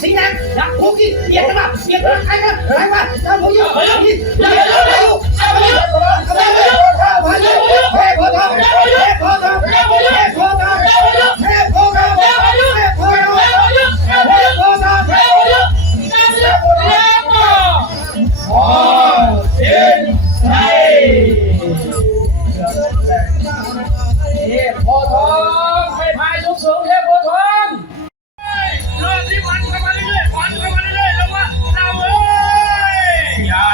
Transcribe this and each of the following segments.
แดงอยากคุกกี้เบียดกันมาเบียดกันมาใครกันใครมาเจ้าพายุพายุพายุพายุพายุพายุพายุเฮ้ยพ่อทองเฮ้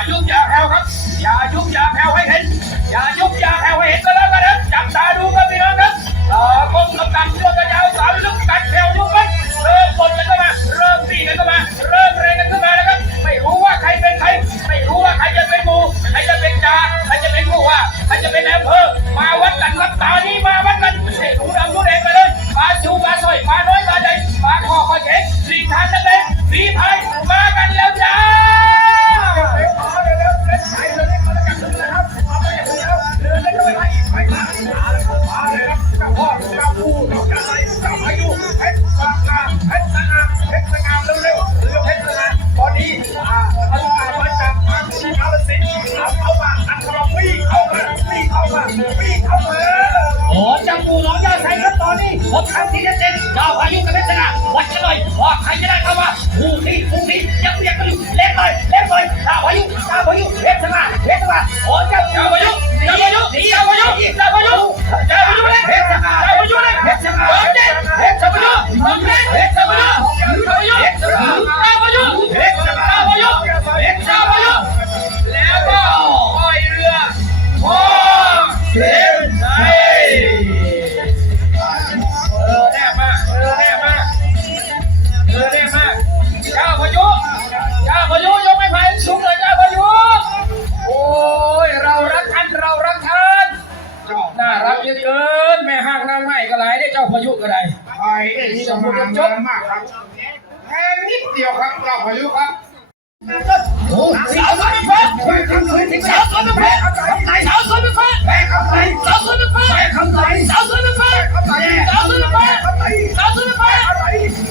ยอย่ายุบอย่าแผ่วครับ อย่ายุบอย่าแผ่วให้เห็น อย่ายุบอย่าแผ่วให้เห็นก็แล้วกันนะจับตาดูครับพี่น้องครับเอ่อกรมกำนันเชือกกันยาวสามลึกกัดแผ่วยุบกันเริ่มกดกันเข้ามาเริ่มตีกันเข้ามาเริ่มเรกันขึ้นมาแล้วครับ ไม่รู้ว่าใครเป็นใคร ไม่รู้ว่าใครจะเป็นหมูใครจะเป็นจ่าใครจะเป็นผู้ว่าใครจะเป็นอำเภอมาวัดกันรับตานี้มาวัดกันให้รู้ดำรู้แดงไปเลยปลาชูปลาสอยปลาน้อยปลาใหญ่ปลาคอปลาเข็งสีทานนั่นเองสีพาย อ้จังปูน้องยาใส่ครับตอนนี้ผมทำทีเจ็ดเจ้าพายุกับเพชรนาวัดกันหน่อยว่าใครจะได้เข้ามาผู้ที่ผู้ที่ยังเรียกกันอยู่เล่นเลยเล่นเลยเจ้าพายุเจ้าพายุเพชรนาเพชรนาโอ้เจ้าเจ้าพายุเจ้าพายุหนีเจ้าพายุ ดียวครับเจ้าพายุครับโอ้สาวสวยเป็นเพชรสาวสวยเ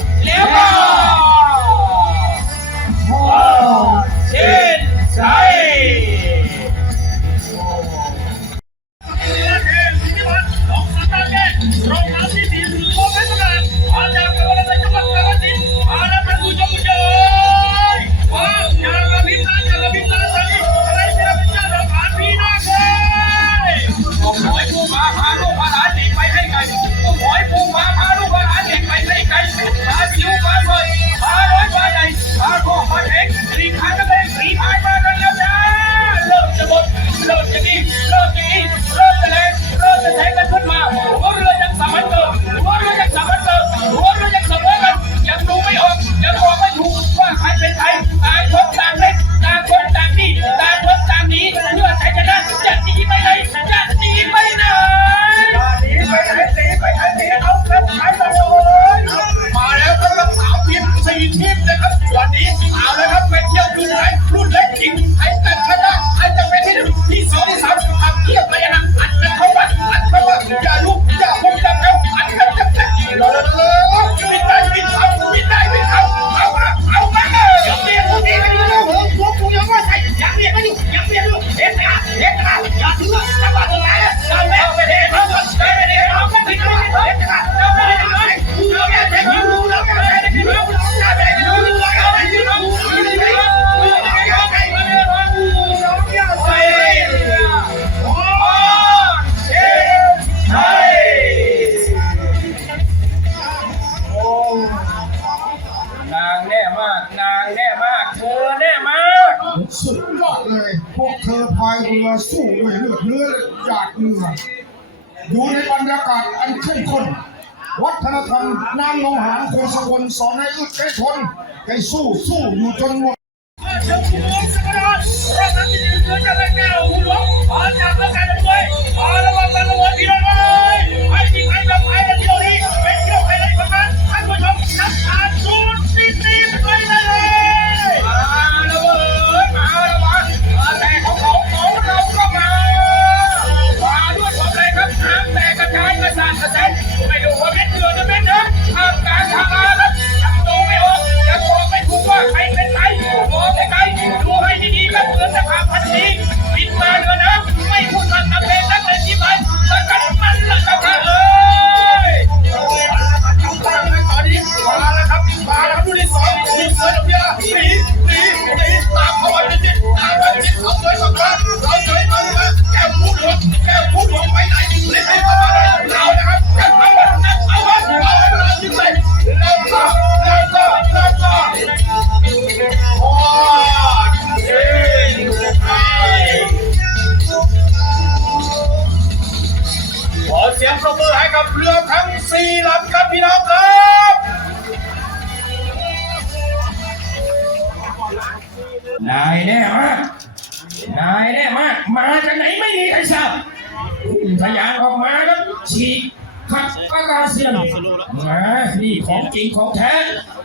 ธอพายเรือสู้ด้วยเลือดเนื้อหยาดเหงื่ออยู่ในบรรยากาศอันเข้มข้นวัฒนธรรมนางงหางโคสกลสอนให้อึดให้ทนให้สู้สู้อยู่จนหมด เสียงปรบมือให้กับเรือทั้งสี่ลำครับพี่น้องครับนายแน่มากนายแน่มากมาจากไหนไม่มีใครทราบทะยานออกมาแล้วฉีกขัดกระกาเสียนมานี่ของจริงของแท้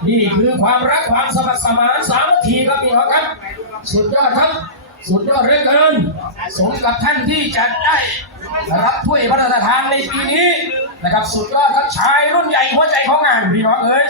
นี่คือความรักความสมัครสมานสามัคคีครับพี่น้องครับ สุดยอดครับ สุดยอดเหลือเกินสมกับท่านที่จะได้ นะครับถ้วยพระราชทานในปีนี้นะครับ สุดยอดครับชายรุ่นใหญ่หัวใจของงานพี่น้องเอ้ย